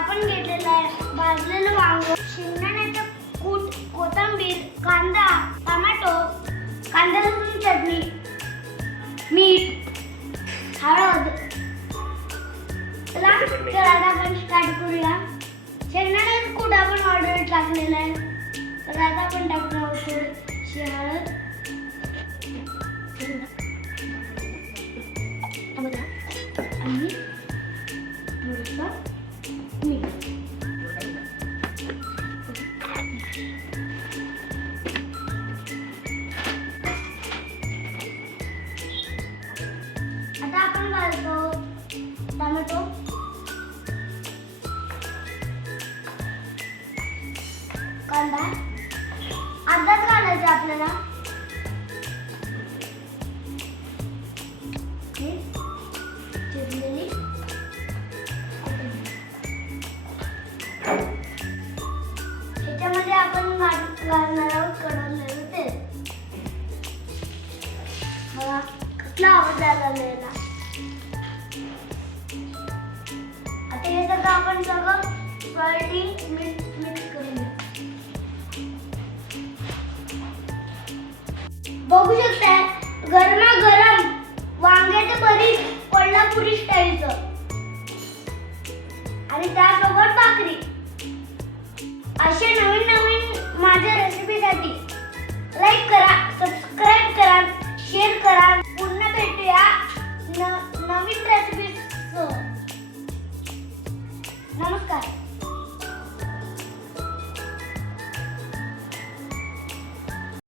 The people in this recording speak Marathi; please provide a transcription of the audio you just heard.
आपण घेतलेलं आहे भाजलेलं वांग, शेंगदाण्याचं कूट, कोथिंबीर, कांदा, टोमॅटो, कांदा लसूण चटणी, मीठ, हळद. चला आता आपण स्टार्ट करूया. शेंगदाण्याचं कूट आपण ऑर्डर टाकलेलं आहे, तर आता आपण टाकणार आहोत थोडीशी हळद आणि थोडंसं मीठ. आता आपण घालतो टोमॅटो, कांदा अर्धाच घालायचा आपल्याला, चिरलेली ह्याच्यामध्ये आपण घालणार आहोत कढवलेलं तेल. बघा कसला आवाज आलेला. आता हे सगळं आपण सॉल्टी मिक्स करून घेऊ. बघू शकता गरमागरम वांग्याचं भरीत कोल्हापुरी स्टाईलचं आणि त्यासोबत भाकरी. अशा नवीन माझ्या रेसिपीसाठी लाईक करा, सबस्क्राईब करा, शेअर करा.